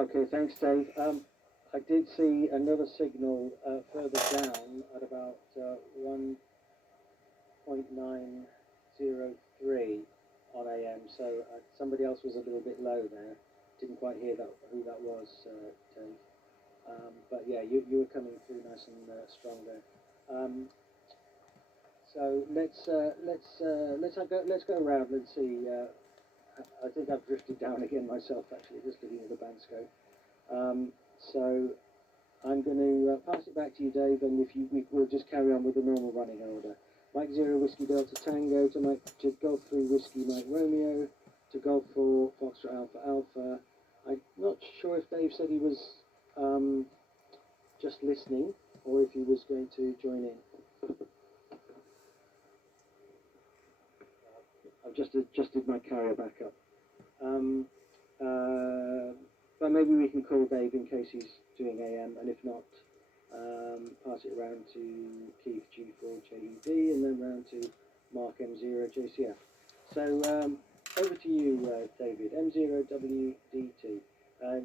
Okay, thanks, Dave. I did see another signal further down at about 1.903 on AM, so somebody else was a little bit low there. Didn't quite hear who that was, Dave. But yeah, you were coming through nice and strong there. So let's go around and see. I think I've drifted down again myself, actually, just looking at the band scope. So I'm going to pass it back to you, Dave, and if we'll just carry on with the normal running order. Mike 0 Whiskey Delta Tango to Golf 3 Whiskey Mike Romeo to Golf 4 Foxtrot Alpha Alpha. I'm not sure if Dave said he was just listening or if he was going to join in. I've just adjusted my carrier back up. But maybe we can call Dave in case he's doing AM, and if not, pass it around to Keith G4 JED and then round to Mark M0 JCF. So over to you, David, M0 WDT.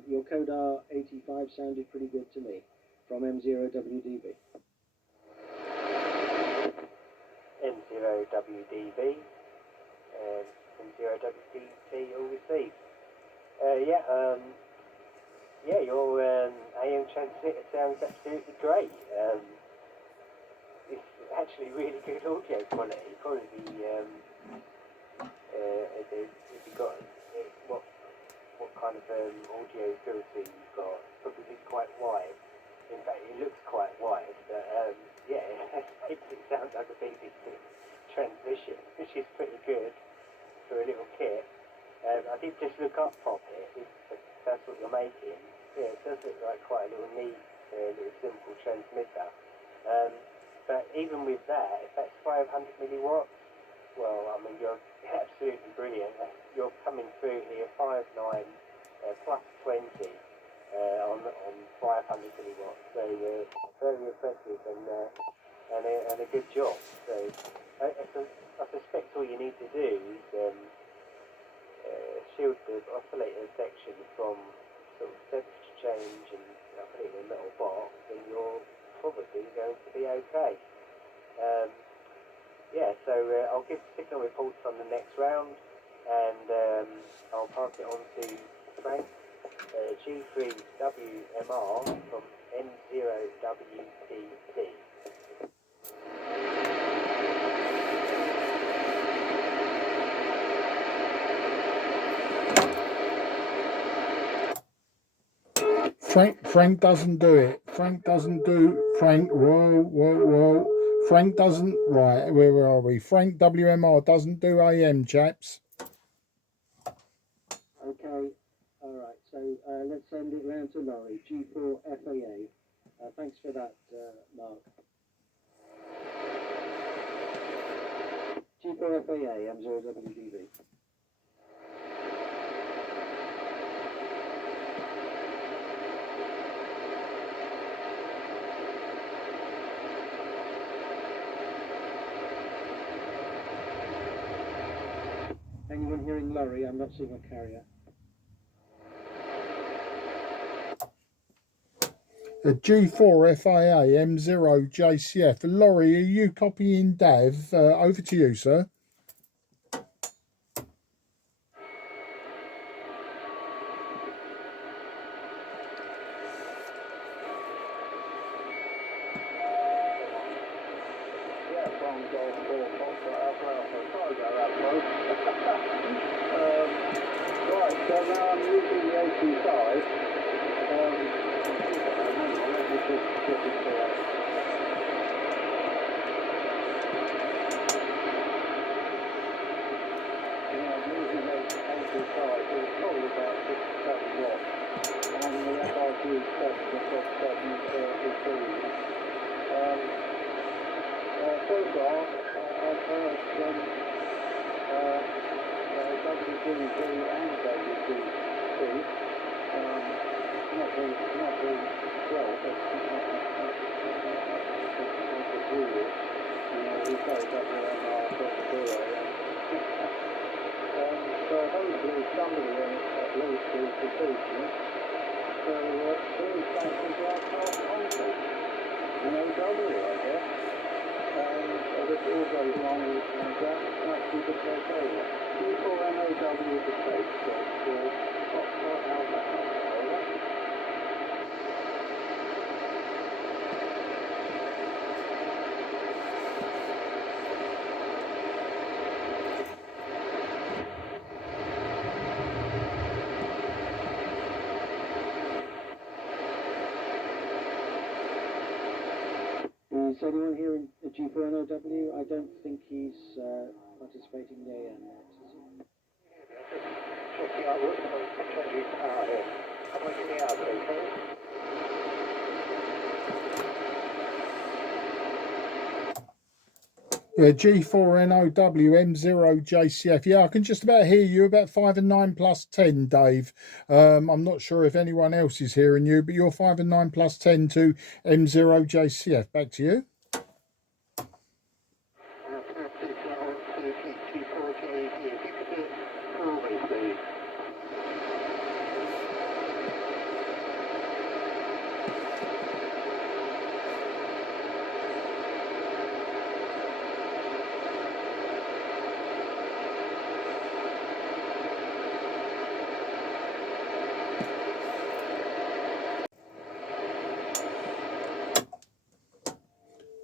Your Codar AT5 sounded pretty good to me from M0 WDB. M0 WDB. M0 WDT all received. Your AM transmitter sounds absolutely great. It's actually really good audio quality. Probably if you got what kind of audio filter you've got, probably quite wide. In fact, it looks quite wide, but it makes it sound like a BBC transmission, which is pretty good for a little kit. I did just look up Pop it, if that's what you're making. Yeah, it does look like quite a little neat, little simple transmitter. But even with that, if that's 500 milliwatts, well, I mean, you're absolutely brilliant. You're coming through here 5.9 plus 20 on 500 milliwatts. So very impressive and a good job. So I suspect all you need to do is shield the oscillator section from sort of temperature change and put it in a metal box, and you're probably going to be okay. So I'll give signal reports on the next round, and I'll pass it on to Frank, G3WMR from M0WTT. Frank doesn't do it. Frank doesn't do. Whoa. Frank doesn't. Right, where are we? Frank WMR doesn't do AM, chaps. Okay, all right. So let's send it round to Laurie, G4 FAA. Thanks for that, Mark. G4 FAA, M0WDB. Anyone hearing Laurie? I'm not seeing a carrier. The G4 FAA M0 JCF. Laurie, are you copying Dav? Over to you, sir. Right, so now I'm using the AT5. So hopefully somebody at least is the very long and might keep it okay. G4NOW the state says Foxtrot Alpha Alpha, over. Is anyone here in G4NOW? I don't think he's participating in the AM yet, is he? Checking out what's changing power here. How am I getting out, okay? Yeah, G4NOW M0JCF. Yeah, I can just about hear you. About 5 and 9 plus 10, Dave. I'm not sure if anyone else is hearing you, but you're 5 and 9 plus 10 to M0JCF. Back to you.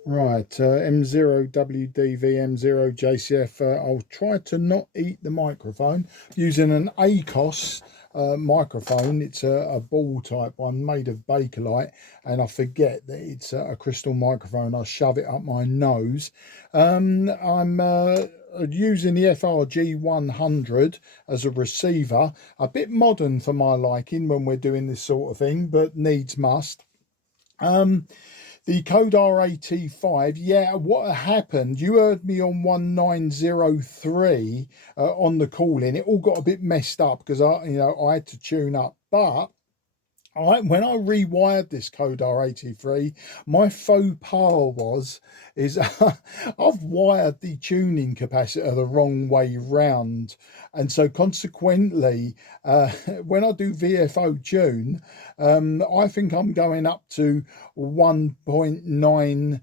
Right, M0WDV, M0JCF. I'll try to not eat the microphone using an ACOS microphone. It's a ball type one made of Bakelite, and I forget that it's a crystal microphone. I shove it up my nose. I'm using the FRG-100 as a receiver. A bit modern for my liking when we're doing this sort of thing, but needs must. The Codar AT5, yeah, what happened, you heard me on 1903 on the call in. It all got a bit messed up because I had to tune up. But when I rewired this Codar AT3, my faux pas is I've wired the tuning capacitor the wrong way round, and so consequently, when I do VFO tune, I think I'm going up to 1.910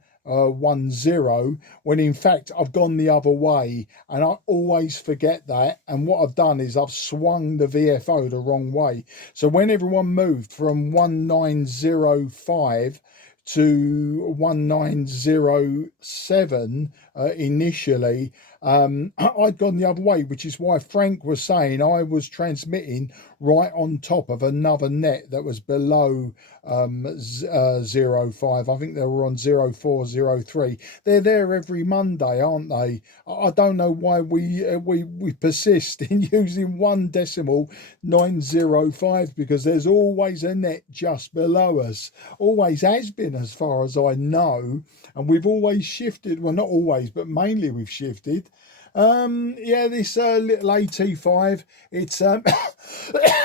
when in fact I've gone the other way, and I always forget that. And what I've done is I've swung the VFO the wrong way. So when everyone moved from 1905 to 1907 initially, I'd gone the other way, which is why Frank was saying I was transmitting right on top of another net that was below 05. I think they were on 04, 03. They're there every Monday, aren't they? I don't know why we persist in using 1.905, because there's always a net just below us. Always has been, as far as I know, and we've always shifted. Well, not always, but mainly we've shifted. Yeah, this little AT5, it's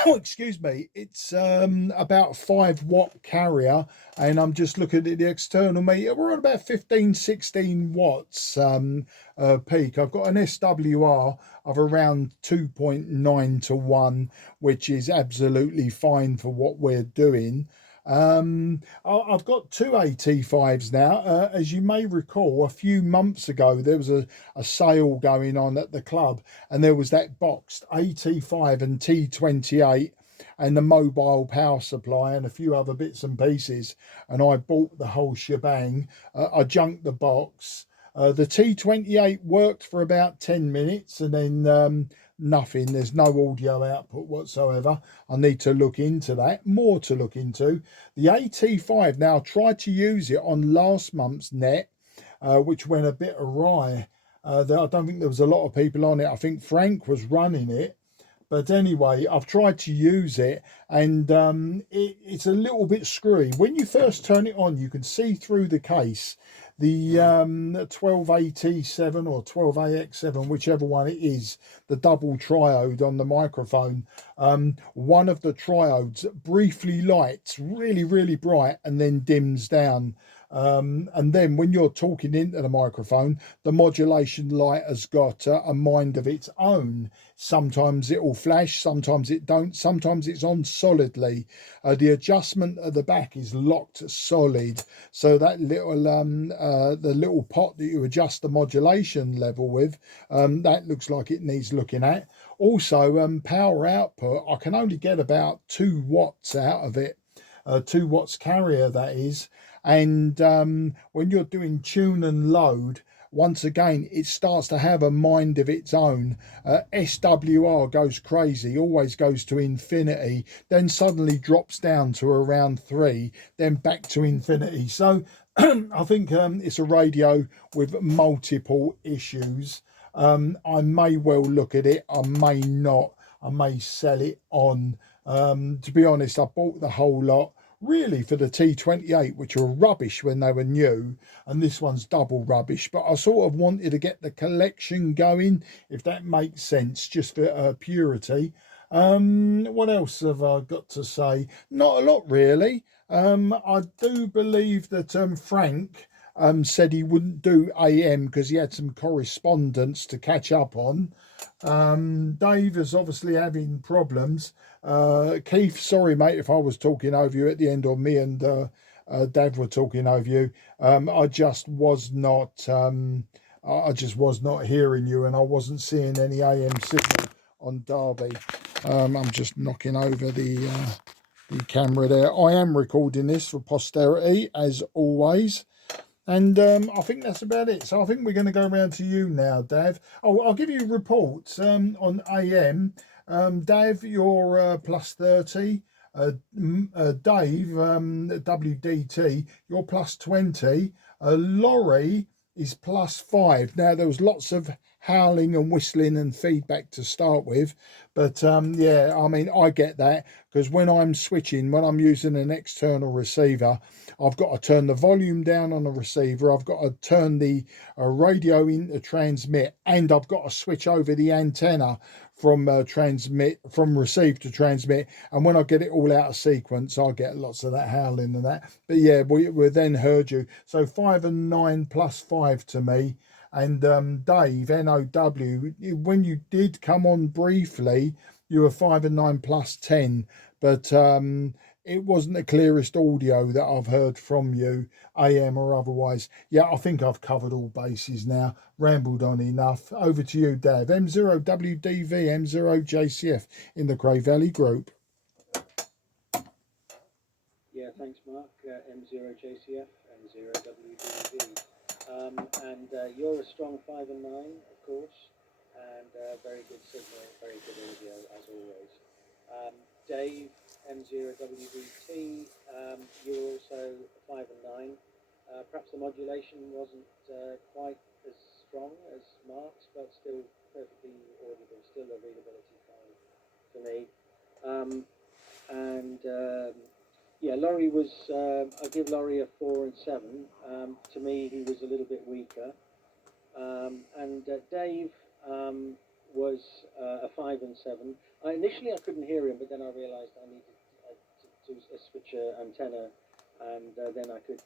excuse me, it's about a 5-watt carrier, and I'm just looking at the external meter. We're at about 15-16 watts peak. I've got an SWR of around 2.9 to 1, which is absolutely fine for what we're doing. I've got two AT5s now. As you may recall, a few months ago there was a sale going on at the club, and there was that boxed AT5 and T28 and the mobile power supply and a few other bits and pieces, and I bought the whole shebang. I junked the box. The T28 worked for about 10 minutes, and then nothing. There's no audio output whatsoever. I need to look into that. More to look into. The AT5, now I tried to use it on last month's net, which went a bit awry. I don't think there was a lot of people on it. I think Frank was running it. But anyway, I've tried to use it, and it's a little bit screwy. When you first turn it on, you can see through the case the 12AT7 or 12AX7, whichever one it is, the double triode on the microphone. One of the triodes briefly lights really, really bright and then dims down. And then when you're talking into the microphone, the modulation light has got a mind of its own. Sometimes it will flash, sometimes it don't, sometimes it's on solidly. The adjustment at the back is locked solid, so that little the little pot that you adjust the modulation level with, that looks like it needs looking at. Also, power output, I can only get about 2 watts out of it, 2 watts carrier that is. And when you're doing tune and load, once again, it starts to have a mind of its own. SWR goes crazy, always goes to infinity, then suddenly drops down to around 3, then back to infinity. So I think it's a radio with multiple issues. I may well look at it, I may not, I may sell it on. To be honest, I bought the whole lot really for the T28, which were rubbish when they were new, and this one's double rubbish, but I sort of wanted to get the collection going, if that makes sense, just for purity. What else have I got to say? Not a lot really. I do believe that Frank said he wouldn't do AM because he had some correspondence to catch up on. Dave is obviously having problems. Keith, sorry mate if I was talking over you at the end, or me and Dave were talking over you. I just was not hearing you, and I wasn't seeing any AM signal on Derby. I'm just knocking over the camera there. I am recording this for posterity as always. And I think that's about it. So I think we're going to go around to you now, Dav. Oh, I'll give you reports on AM. Dav, you're plus 30. Dave, WDT, you're plus 20. Laurie is plus 5. Now, there was lots of howling and whistling and feedback to start with. But yeah, I mean, I get that, because when I'm switching, when I'm using an external receiver, I've got to turn the volume down on the receiver, I've got to turn the radio in to transmit, and I've got to switch over the antenna from receive to transmit. And when I get it all out of sequence, I get lots of that howling and that. But yeah, we then heard you. So 5 and 9 plus 5 to me. And Dave, NOW, when you did come on briefly, you were 5 and 9 plus 10, but it wasn't the clearest audio that I've heard from you, AM or otherwise. Yeah, I think I've covered all bases now, rambled on enough. Over to you, Dave. M0WDV, M0JCF in the Cray Valley group. Yeah, thanks, Mark. M0JCF, M0WDV. And you're a strong 5 and 9, of course, and very good signal, very good audio, as always. Dave, M0WDT, you're also 5 and 9. Perhaps the modulation wasn't quite as strong as Mark's, but still perfectly audible, still a readability 5 for me. Yeah, Laurie was, I give Laurie a 4 and 7. To me, he was a little bit weaker. Dave was a 5 and 7. Initially, I couldn't hear him, but then I realised I needed to switch antenna, and then I could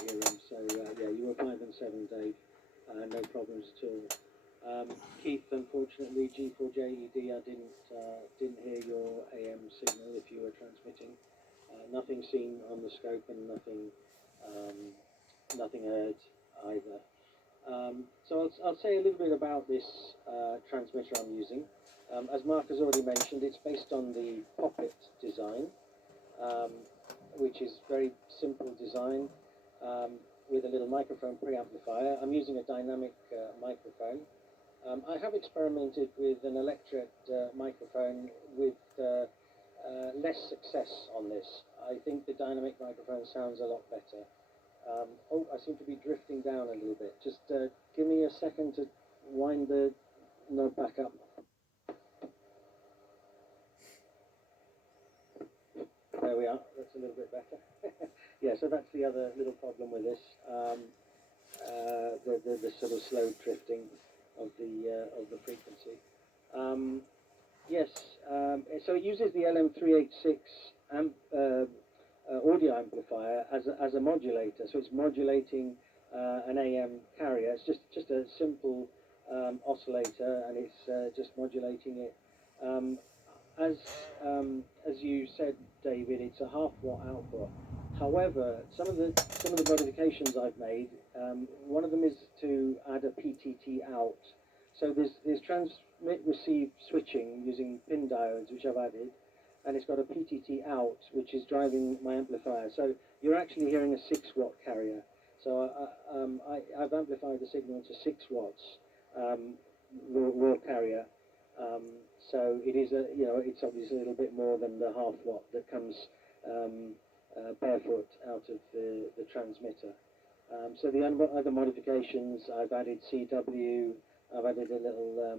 hear him. So yeah, you were 5 and 7, Dave. No problems at all. Keith, unfortunately, G4JED, I didn't hear your AM signal if you were transmitting. Nothing seen on the scope, and nothing heard either. So I'll say a little bit about this transmitter I'm using. As Mark has already mentioned, it's based on the Poppet design, which is very simple design, with a little microphone preamplifier. I'm using a dynamic microphone. I have experimented with an electret microphone with less success on this. I think the dynamic microphone sounds a lot better. Oh, I seem to be drifting down a little bit. Just give me a second to wind the knob back up. There we are. That's a little bit better. Yeah, so that's the other little problem with this. The sort of slow drifting of the frequency. Yes, so it uses the LM386 audio amplifier as a modulator. So it's modulating an AM carrier. It's just a simple oscillator, and it's just modulating it. Um, as as you said, David, it's a half watt output. However, some of the modifications I've made, one of them is to add a PTT out. So there's transmit receive switching using pin diodes, which I've added, and it's got a PTT out, which is driving my amplifier. So you're actually hearing a 6-watt carrier. So I've amplified the signal to 6 watts raw carrier. So it is it's obviously a little bit more than the half watt that comes barefoot out of the transmitter. So the other modifications, I've added CW, I've added a little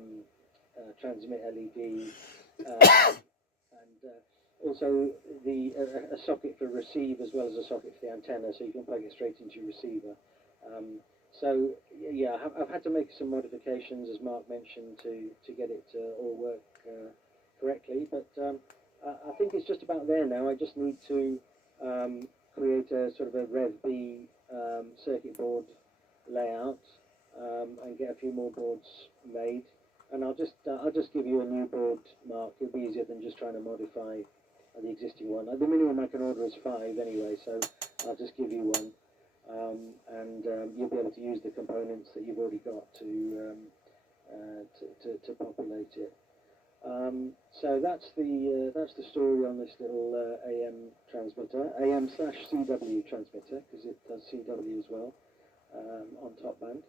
transmit LED, and also a socket for receive as well as a socket for the antenna, so you can plug it straight into your receiver. So yeah, I've had to make some modifications, as Mark mentioned, to get it to all work correctly. But I think it's just about there now. I just need to create a sort of a Rev B circuit board layout and get a few more boards made. And I'll just give you a new board, Mark. It'll be easier than just trying to modify the existing one. The minimum I can order is 5 anyway, so I'll just give you one. And you'll be able to use the components that you've already got to populate it. So that's the story on this little AM transmitter, AM/CW transmitter, because it does CW as well on top band.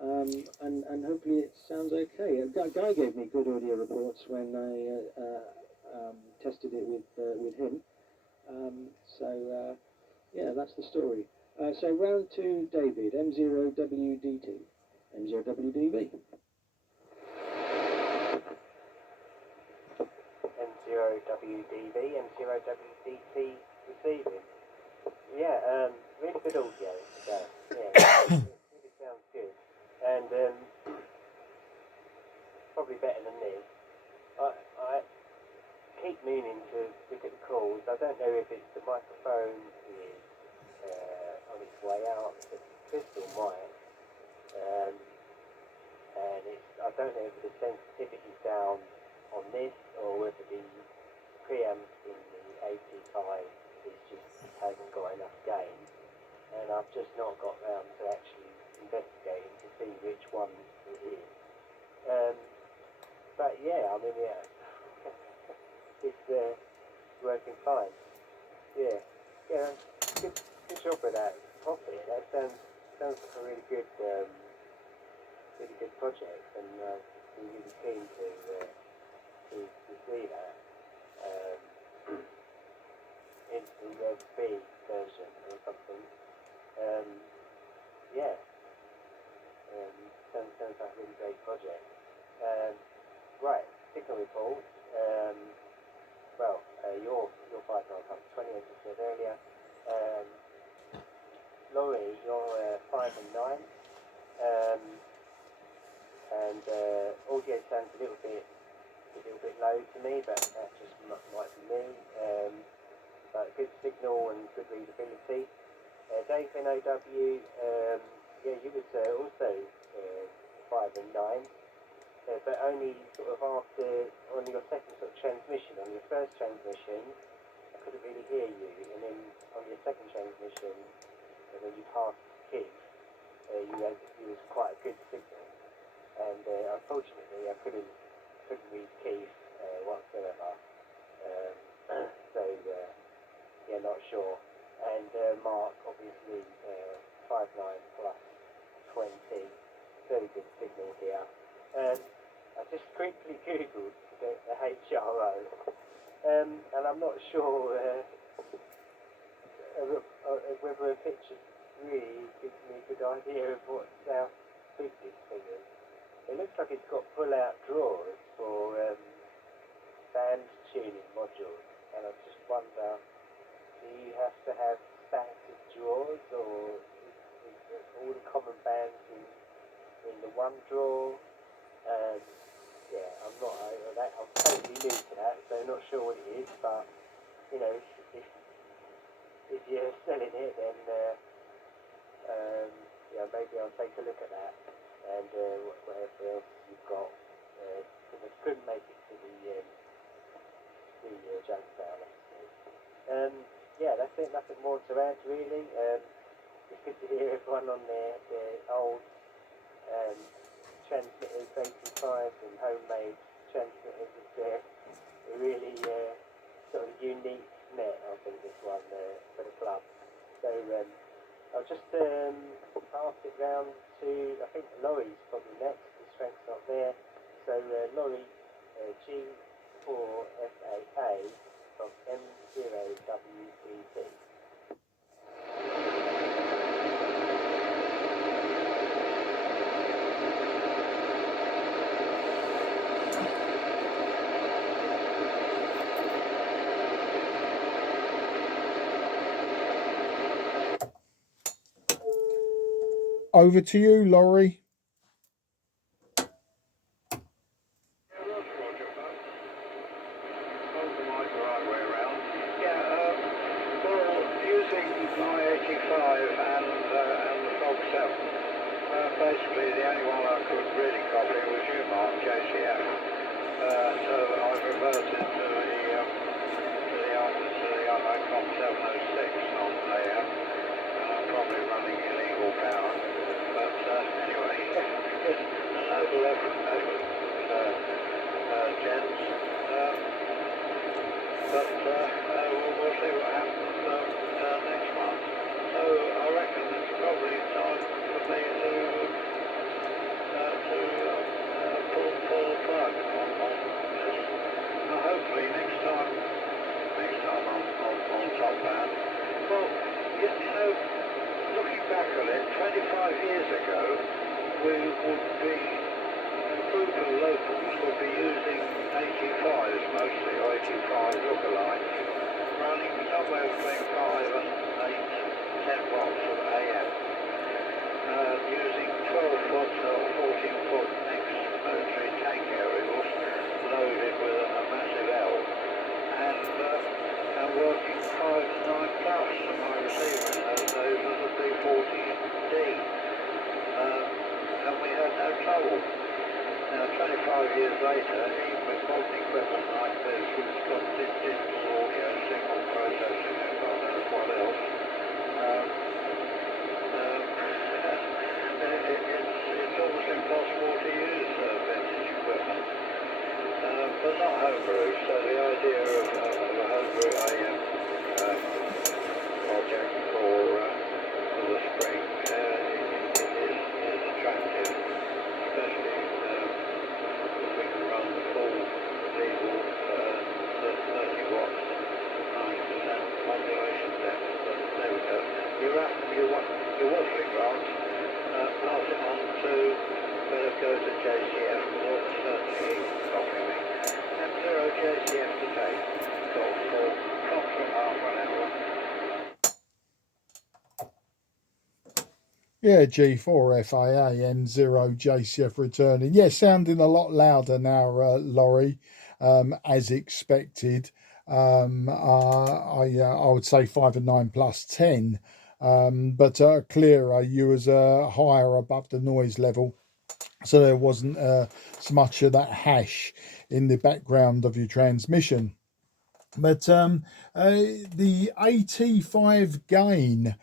And hopefully it sounds okay. Guy gave me good audio reports when I tested it with him. Yeah, that's the story. So round to David, M0WDT, M0WDV. M0WDV, M0WDT receiving. Yeah, really good audio today. Yeah, really sounds good. And probably better than this. I keep meaning to look at the calls. I don't know if it's the microphone is on its way out, the crystal mic, and I don't know if the sensitivity's down on this or whether the preamp in the AT5 is just hasn't got enough gain, and I've just not got round to actually investigating to see which one it is. But yeah, I mean, yeah, it's working fine. Yeah, good job with that profit. That sounds like a really good project, and I'm really keen to see that in the Rev B version or something. Yeah, sounds like a really great project. Right, signal report. Your 5 comes 20, as you said earlier. Laurie, you're 5 and 9. And audio sounds a little bit low to me, but that just might be me. But good signal and good readability. Dave NOW, yeah, you was also 5 and 9. But only sort of on your second sort of transmission. On your first transmission, I couldn't really hear you, and then on your second transmission, when you passed Keith, you was quite a good signal. And unfortunately, I couldn't read Keith whatsoever. So yeah, not sure. And Mark, obviously, 5.9 plus 20, very good signal here. I just quickly googled the HRO, and I'm not sure whether a picture really gives me a good idea of how big this thing is. It looks like it's got pull-out drawers for band tuning modules, and I just wonder, do you have to have static drawers, or is all the common bands in the one drawer? Yeah, I'm totally new to that, so I'm not sure what it is, but you know, if I'll take a look at that, and whatever else you've got, because I couldn't make it to the junk mail. Yeah, that's it, nothing more to add really. It's good to hear everyone on their old transmitters, 85s and homemade transmitters. It's a really sort of unique net, I think, this one for the club. So I'll just pass it round to, I think Laurie's probably next, his strength's not there. So Laurie, G4FAA from M0WBT. Over to you, Laurie. Basically, the only one I could really copy was you, Mark, JCF. So I've reverted to the ICOM 706 on AM. I'm probably running illegal power, but anyway, a noble effort, gents. But we'll see what happens next month. So I reckon it's probably time for me to pull the plug on this. Now hopefully next time on Top Band. Well, you know, looking back on it, 25 years ago, we would be, a group of locals would be using 85s mostly, or 85 lookalikes, running somewhere between 5 and 10 watts of AM, using 12 foot or 14 foot ex-military tank aerials loaded with a massive L, and working 5 and 9 plus, and my receiver in those days was a B40D, and we had no trouble. Now 25 years later, even with modern equipment like this, which got digital audio, signal processing, and God knows what else, it's almost impossible to use vintage equipment, but not homebrew. So the idea of a homebrew AM project for the spring is attractive, especially if we can run the full diesel 30 watts, 90% modulation depth. But there we go. You're waffling, Grant. Pass it on to, better go to JCF, because almost certainly he can copy me. M0 JCF to take. Got for approximately half an hour. Yeah, G4FAA M0 JCF returning. Yeah, sounding a lot louder now, Laurie, as expected. I would say 5 and 9 plus 10. But clearer, you was higher above the noise level, so there wasn't so much of that hash in the background of your transmission. But the AT5 gain,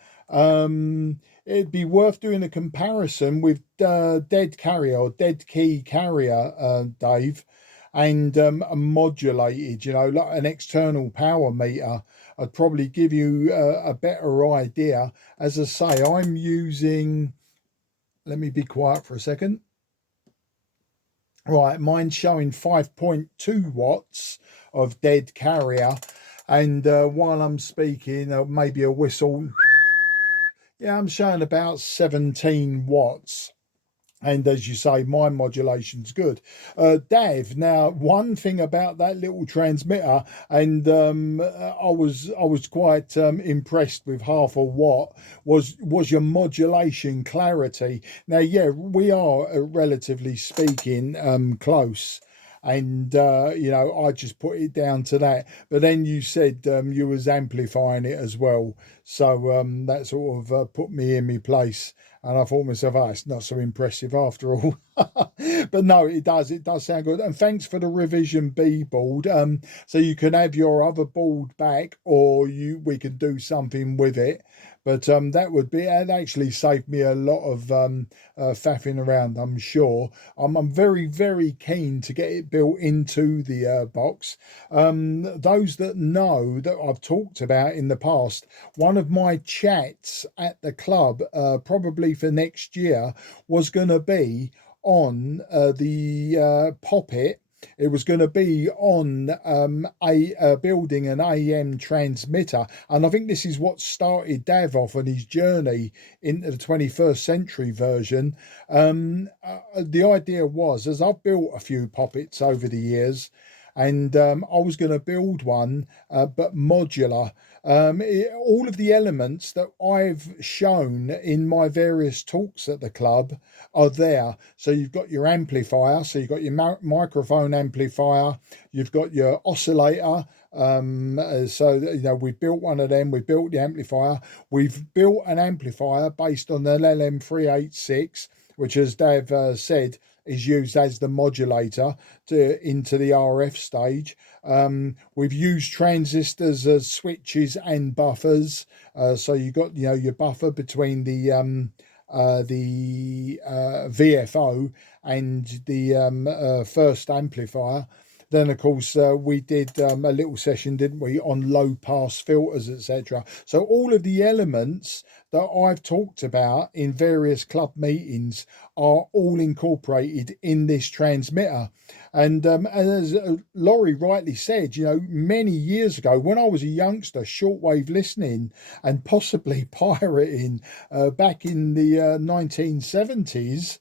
it'd be worth doing a comparison with dead carrier or dead key carrier, Dave, and a modulated, you know, like an external power meter. I'd probably give you a better idea. As I say, I'm using, let me be quiet for a second. Right, mine's showing 5.2 watts of dead carrier, and while I'm speaking, maybe a whistle, yeah, I'm showing about 17 watts. And as you say, my modulation's good. Dav, now one thing about that little transmitter, and I was quite impressed with half a watt, was your modulation clarity. Now, yeah, we are relatively speaking close. And you know, I just put it down to that. But then you said you was amplifying it as well, so that sort of put me in my place. And I thought to myself, oh, it's not so impressive after all. But no, it does sound good. And thanks for the revision B board. So you can have your other board back, or we can do something with it. But that actually saved me a lot of faffing around, I'm sure. I'm very, very keen to get it built into the box. Those that know that I've talked about in the past, one of my chats at the club, probably for next year, was going to be on the Poppet. It was going to be on building an AM transmitter, and I think this is what started Dav off on his journey into the 21st century version. The idea was, as I've built a few Poppets over the years, and I was going to build one, but modular. All of the elements that I've shown in my various talks at the club are there. So you've got your amplifier, so you've got your microphone amplifier, you've got your oscillator. So you know, we've built one of them. We've built the amplifier. We've built an amplifier based on the LM386, which, as Dave said, is used as the modulator into the RF stage. We've used transistors as switches and buffers. So you've got, you know, your buffer between the VFO and the first amplifier. Then, of course, we did a little session, didn't we, on low pass filters, etc. So all of the elements that I've talked about in various club meetings are all incorporated in this transmitter. And as Laurie rightly said, you know, many years ago, when I was a youngster, shortwave listening and possibly pirating back in the 1970s,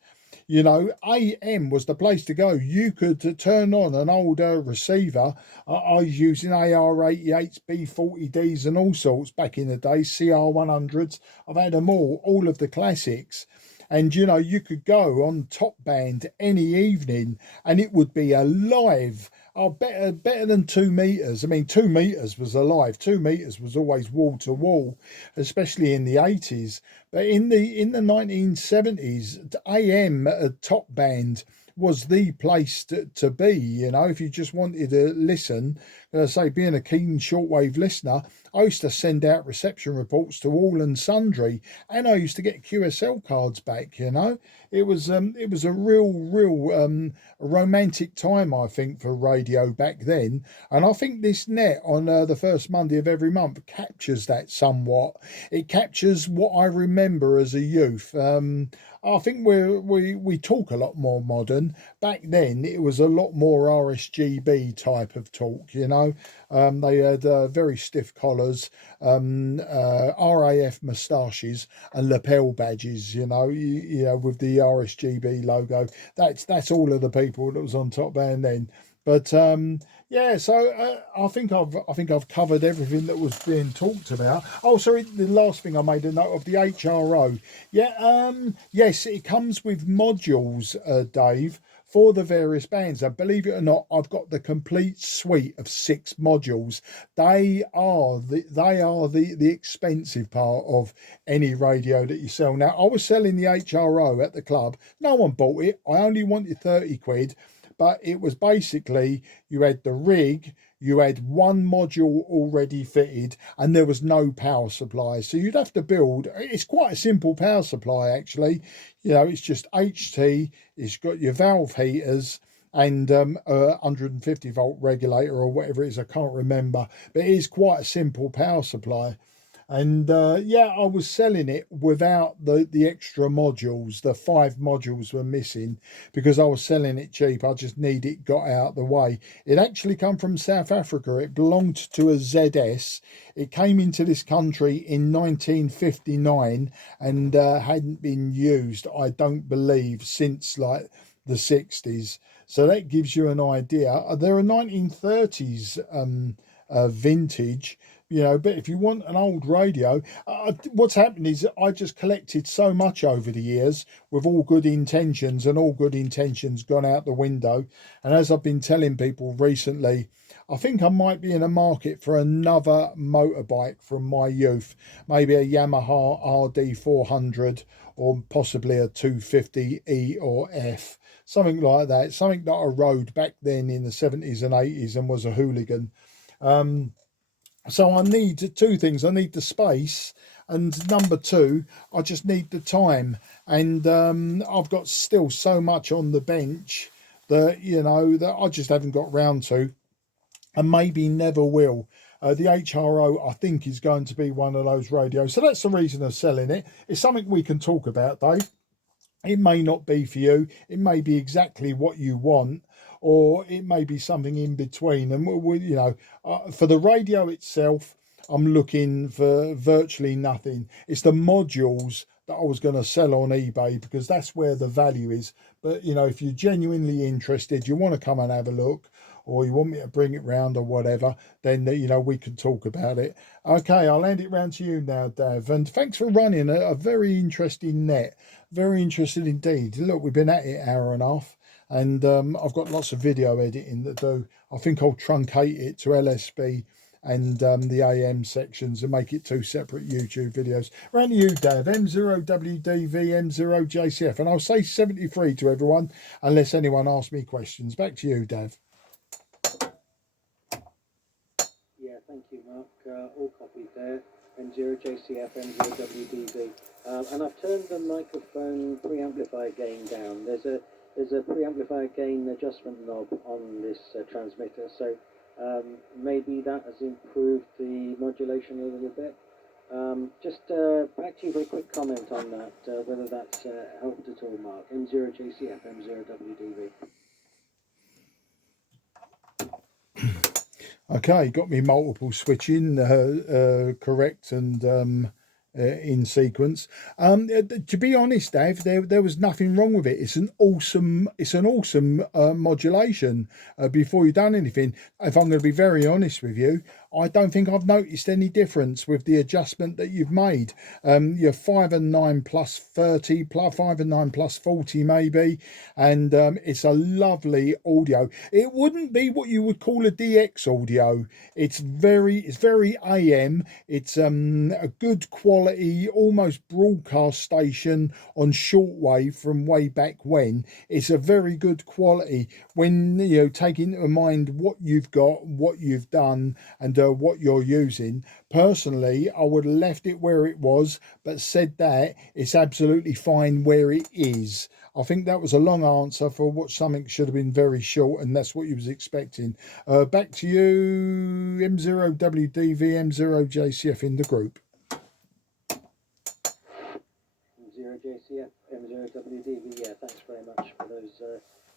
you know, AM was the place to go. You could turn on an older receiver. I was using AR88s, B40Ds and all sorts back in the day, CR100s. I've had them all of the classics. And, you know, you could go on top band any evening and it would be alive. Oh, better than 2 meters. I mean, 2 meters was alive. 2 meters was always wall to wall, especially in the 80s. But in the 1970s, AM top band was the place to be. You know, if you just wanted to listen, say, being a keen shortwave listener, I used to send out reception reports to all and sundry, and I used to get QSL cards back. You know, it was a real romantic time, I think, for radio back then. And I think this net on the first Monday of every month captures that somewhat. It captures what I remember as a youth. I think we talk a lot more modern. Back then, it was a lot more RSGB type of talk. You know, they had very stiff collars, RAF moustaches, and lapel badges. You know, with the RSGB logo. That's all of the people that was on top band then. But yeah, so I think I've covered everything that was being talked about. Oh, sorry, the last thing I made a note of, the HRO. Yeah, yes, it comes with modules, Dave, for the various bands. And believe it or not, I've got the complete suite of 6 modules. They are the expensive part of any radio that you sell. Now, I was selling the HRO at the club. No one bought it. I only wanted 30 quid. But it was basically, you had the rig, you had one module already fitted, and there was no power supply. So you'd have to build, it's quite a simple power supply actually. You know, it's just HT, it's got your valve heaters and 150 volt regulator or whatever it is, I can't remember. But it is quite a simple power supply. And yeah, I was selling it without the extra modules. The 5 modules were missing because I was selling it cheap. I just need it got out the way. It actually come from South Africa. It belonged to a ZS. It came into this country in 1959 and hadn't been used, I don't believe, since like the 60s. So that gives you an idea. There are 1930s vintage. You know, but if you want an old radio, what's happened is I just collected so much over the years with all good intentions, and all good intentions gone out the window. And as I've been telling people recently, I think I might be in a market for another motorbike from my youth, maybe a Yamaha RD400 or possibly a 250E or F, something like that, something that I rode back then in the 70s and 80s and was a hooligan. So I need two things. I need the space, and number two, I just need the time. And I've got still so much on the bench that, you know, that I just haven't got round to, and maybe never will. The HRO, I think, is going to be one of those radios. So that's the reason of selling it. It's something we can talk about, Dave. It may not be for you. It may be exactly what you want, or it may be something in between. And you know, for the radio itself, I'm looking for virtually nothing. It's the modules that I was going to sell on eBay because that's where the value is. But you know, if you're genuinely interested, you want to come and have a look, or you want me to bring it round or whatever, then you know we can talk about it. Okay, I'll hand it round to you now, Dav. And thanks for running a very interesting net. Very interested indeed. Look, we've been at it an hour and a half, and I've got lots of video editing to do. I think I'll truncate it to LSB and the AM sections and make it two separate YouTube videos. Round to you, Dav. M0WDV, M0JCF. And I'll say 73 to everyone, unless anyone asks me questions. Back to you, Dav. Yeah, thank you, Mark. All copied there. M0JCF, M0WDV. And I've turned the microphone preamplifier gain down. There's a preamplifier gain adjustment knob on this transmitter, so maybe that has improved the modulation a little bit. Just back to you for a quick comment on that, whether that's helped at all, Mark. M0JCF, M0WDV. Okay, got me multiple switching correct and in sequence. To be honest, Dave, there was nothing wrong with it. It's an awesome modulation. Before you've done anything, if I'm going to be very honest with you, I don't think I've noticed any difference with the adjustment that you've made. You're 5 and 9 plus 30, plus 5 and 9 plus 40 maybe, and it's a lovely audio. It wouldn't be what you would call a DX audio. It's very AM. It's a good quality, almost broadcast station on shortwave from way back when. It's a very good quality when you know taking into mind what you've got, what you've done, and what you're using. Personally, I would have left it where it was, but said that it's absolutely fine where it is. I think that was a long answer for what something should have been very short, and that's what you was expecting. Back to you, M0WDV, M0JCF in the group. M0JCF, M0WDV, yeah, thanks very much for those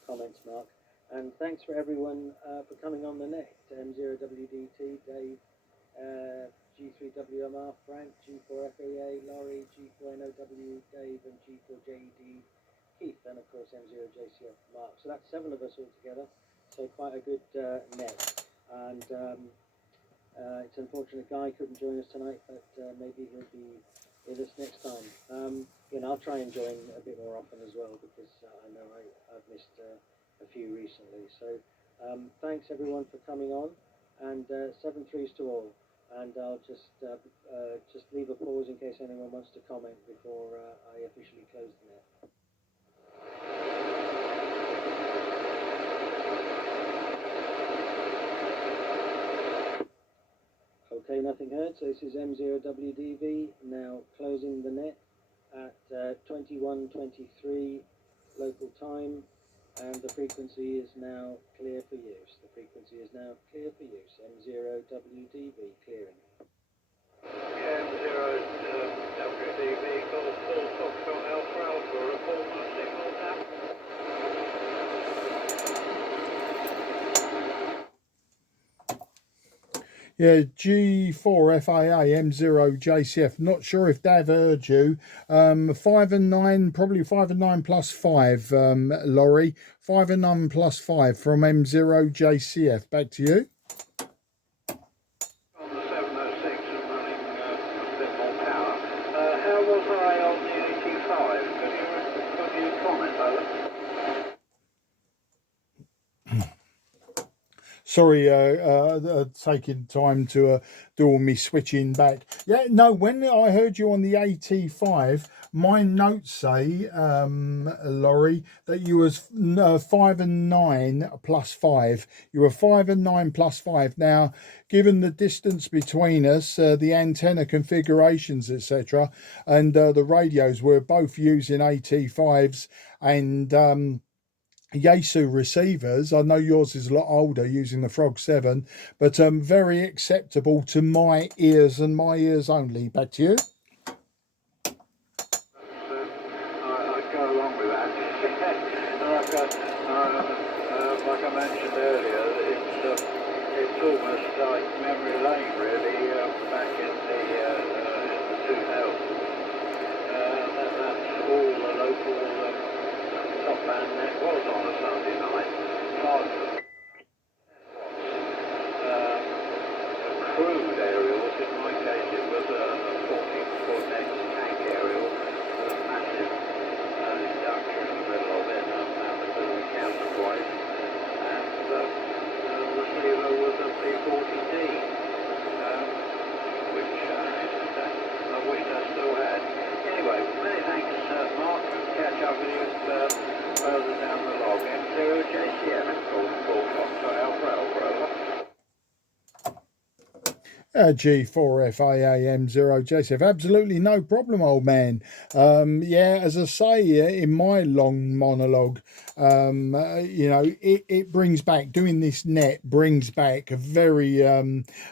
comments, Mark. And thanks for everyone for coming on the net. M0WDT, Dave, G3WMR, Frank, G4FAA, Laurie, G4NOW, Dave, and G4JD, Keith, and of course M0JCF, Mark. So that's 7 of us all together, so quite a good net. And it's unfortunate Guy couldn't join us tonight, but maybe he'll be with us next time. You know, I'll try and join a bit more often as well, because I know I've missed a few recently. So thanks everyone for coming on, and 7-3s to all. And I'll just leave a pause in case anyone wants to comment before I officially close the net. Okay, nothing heard. So this is M0WDV now closing the net at 21:23 local time, and the frequency is now clear for use. The frequency is now clear for use. M0WDV clearing. M0WDV, call full Foxtrot Alpha Alpha, report my signal now. Yeah, G4FAA, M0JCF. Not sure if Dav heard you. 5 and 9, probably 5 and 9 plus 5, Laurie. 5 and 9 plus 5 from M0JCF. Back to you. On the 706 and running a bit more power. How was I on the 85? Could you comment, Owen? Sorry, taking time to do all me switching back. Yeah, no, when I heard you on the AT5, my notes say, Laurie, that you was 5 and 9 plus 5. You were 5 and 9 plus 5. Now, given the distance between us, the antenna configurations, etc., and the radios, we're both using AT5s and Yaesu receivers. I know yours is a lot older using the Frog 7, but very acceptable to my ears and my ears only. Back to you. I'd go along with that. Like I mentioned earlier, it's almost like memory lane, really, back in the 2000s. That's all the local top band net was on a Sunday night. Part of crude aerials, in my case it was a 14-foot tank aerial with a massive inductor in the middle of it, and that was the counterpoint, and the receiver was a P40D, which I wish I still had. Anyway, many thanks, Mark. Catch up with you further down the log. M0JCF, Golden Ball Foxtrot Alpha Alpha, over. G4FAAM0JSF, absolutely no problem, old man. Yeah, as I say, in my long monologue, you know, it brings back, doing this net brings back a very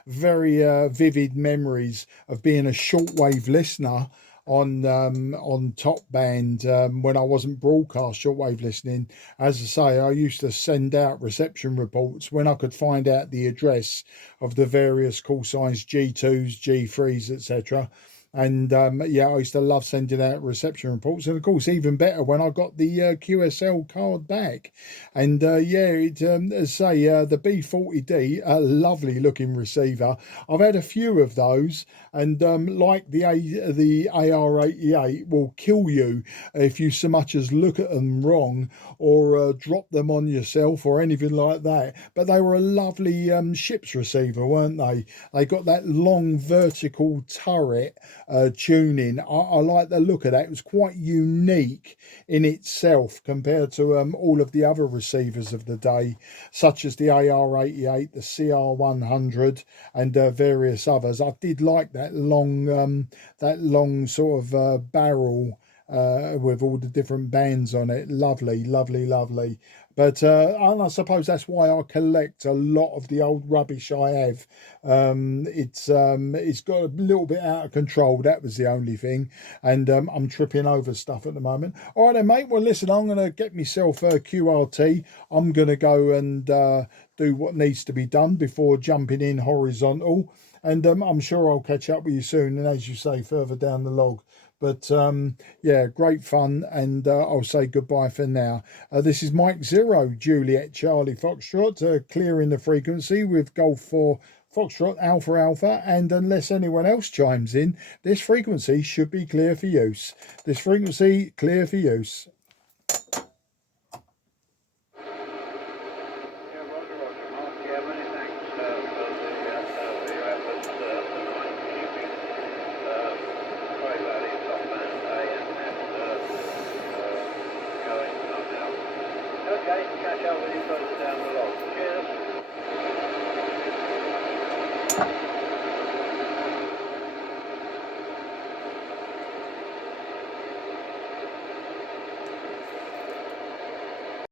vivid memories of being a shortwave listener on top band when I wasn't broadcast shortwave listening. As I say, I used to send out reception reports when I could find out the address of the various call signs, G2s, G3s, etc. And yeah, I used to love sending out reception reports, and of course even better when I got the QSL card back. And yeah, it, as I say, the B40D, a lovely looking receiver. I've had a few of those, and like the AR88 will kill you if you so much as look at them wrong or drop them on yourself or anything like that. But they were a lovely ship's receiver, weren't they? They got that long vertical turret tuning. I like the look of that. It was quite unique in itself compared to all of the other receivers of the day, such as the AR88, the CR100, and various others. I did like that long sort of barrel with all the different bands on it. Lovely, lovely, lovely. But and I suppose that's why I collect a lot of the old rubbish I have. It's got a little bit out of control. That was the only thing, and I'm tripping over stuff at the moment. All right then, mate. Well, listen, I'm going to get myself a QRT. I'm going to go and do what needs to be done before jumping in horizontal, and I'm sure I'll catch up with you soon. And as you say, further down the log. But yeah, great fun, and I'll say goodbye for now. This is Mike 0, Juliet Charlie Foxtrot, clearing the frequency with Golf 4 Foxtrot Alpha Alpha, and unless anyone else chimes in, this frequency should be clear for use. This frequency clear for use. Okay, catch up with you further down